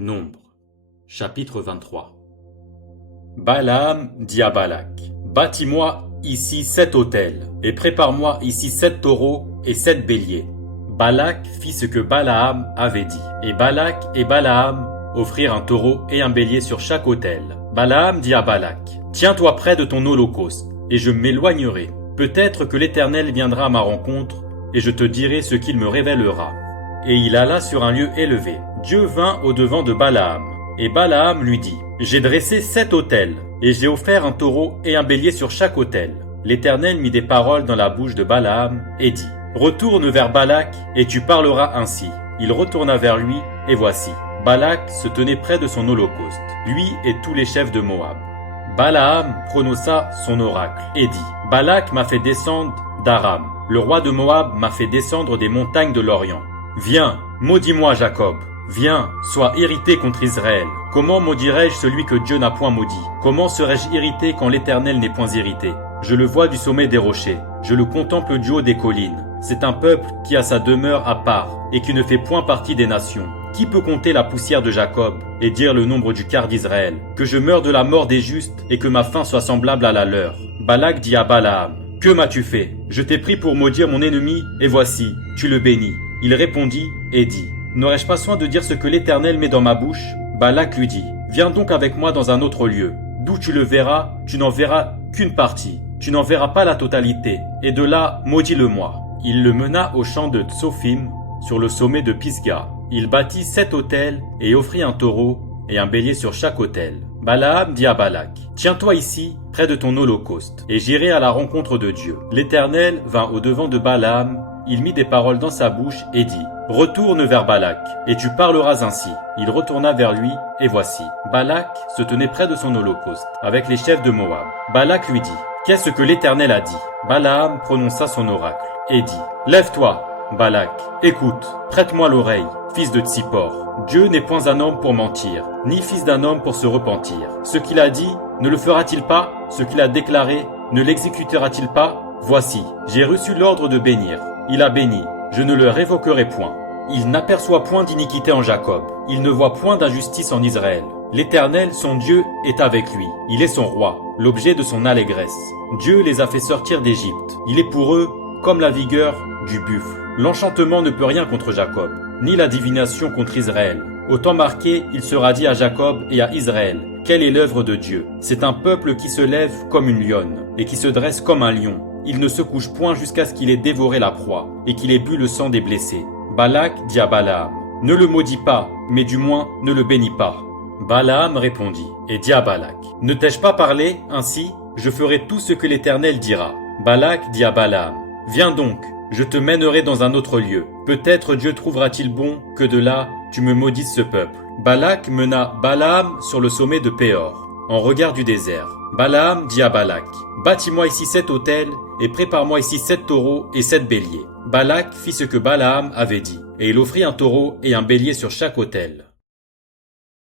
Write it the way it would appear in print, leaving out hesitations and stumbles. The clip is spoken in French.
Nombre, chapitre 23. Balaam dit à Balak, bâtis-moi ici 7 autels, et prépare-moi ici 7 taureaux et 7 béliers. Balak fit ce que Balaam avait dit, et Balak et Balaam offrirent un taureau et un bélier sur chaque autel. Balaam dit à Balak, tiens-toi près de ton holocauste, et je m'éloignerai. Peut-être que l'Éternel viendra à ma rencontre, et je te dirai ce qu'il me révélera. Et il alla sur un lieu élevé. Dieu vint au-devant de Balaam, et Balaam lui dit, j'ai dressé 7 autels, et j'ai offert un taureau et un bélier sur chaque autel. L'Éternel mit des paroles dans la bouche de Balaam, et dit, retourne vers Balak, et tu parleras ainsi. Il retourna vers lui, et voici, Balak se tenait près de son holocauste, lui et tous les chefs de Moab. Balaam prononça son oracle, et dit, Balak m'a fait descendre d'Aram, le roi de Moab m'a fait descendre des montagnes de l'Orient. Viens, maudis-moi Jacob, viens, sois irrité contre Israël. Comment maudirais-je celui que Dieu n'a point maudit? Comment serais-je irrité quand l'Éternel n'est point irrité? Je le vois du sommet des rochers, je le contemple du haut des collines. C'est un peuple qui a sa demeure à part et qui ne fait point partie des nations. Qui peut compter la poussière de Jacob et dire le nombre du quart d'Israël? Que je meure de la mort des justes et que ma fin soit semblable à la leur. Balak dit à Balaam, que m'as-tu fait? Je t'ai pris pour maudire mon ennemi et voici, tu le bénis. Il répondit et dit, n'aurais-je pas soin de dire ce que l'Éternel met dans ma bouche? Balak lui dit, viens donc avec moi dans un autre lieu, d'où tu le verras, tu n'en verras qu'une partie, tu n'en verras pas la totalité, et de là, maudis-le-moi. Il le mena au champ de Tsophim, sur le sommet de Pisga. Il bâtit 7 autels et offrit un taureau et un bélier sur chaque autel. Balaam dit à Balak, tiens-toi ici, près de ton holocauste, et j'irai à la rencontre de Dieu. L'Éternel vint au-devant de Balaam. Il mit des paroles dans sa bouche et dit, retourne vers Balak, et tu parleras ainsi. Il retourna vers lui, et voici, Balak se tenait près de son holocauste, avec les chefs de Moab. Balak lui dit, qu'est-ce que l'Éternel a dit? Balaam prononça son oracle, et dit, lève-toi, Balak, écoute, prête-moi l'oreille, fils de Tsippor. Dieu n'est point un homme pour mentir, ni fils d'un homme pour se repentir. Ce qu'il a dit, ne le fera-t-il pas? Ce qu'il a déclaré, ne l'exécutera-t-il pas? Voici, j'ai reçu l'ordre de bénir. Il a béni, je ne le révoquerai point. Il n'aperçoit point d'iniquité en Jacob, il ne voit point d'injustice en Israël. L'Éternel, son Dieu, est avec lui, il est son roi, l'objet de son allégresse. Dieu les a fait sortir d'Égypte, il est pour eux comme la vigueur du buffle. L'enchantement ne peut rien contre Jacob, ni la divination contre Israël. Au temps marqué, il sera dit à Jacob et à Israël, quelle est l'œuvre de Dieu? C'est un peuple qui se lève comme une lionne, et qui se dresse comme un lion. Il ne se couche point jusqu'à ce qu'il ait dévoré la proie, et qu'il ait bu le sang des blessés. Balak dit à Balaam, ne le maudis pas, mais du moins ne le bénis pas. Balaam répondit, et dit à Balak, ne t'ai-je pas parlé ainsi? Je ferai tout ce que l'Éternel dira. Balak dit à Balaam, viens donc, je te mènerai dans un autre lieu. Peut-être Dieu trouvera-t-il bon que de là tu me maudisses ce peuple. Balak mena Balaam sur le sommet de Péor, en regard du désert. Balaam dit à Balak, bâtis-moi ici 7 autels, et prépare-moi ici 7 taureaux et 7 béliers. Balak fit ce que Balaam avait dit, et il offrit un taureau et un bélier sur chaque autel.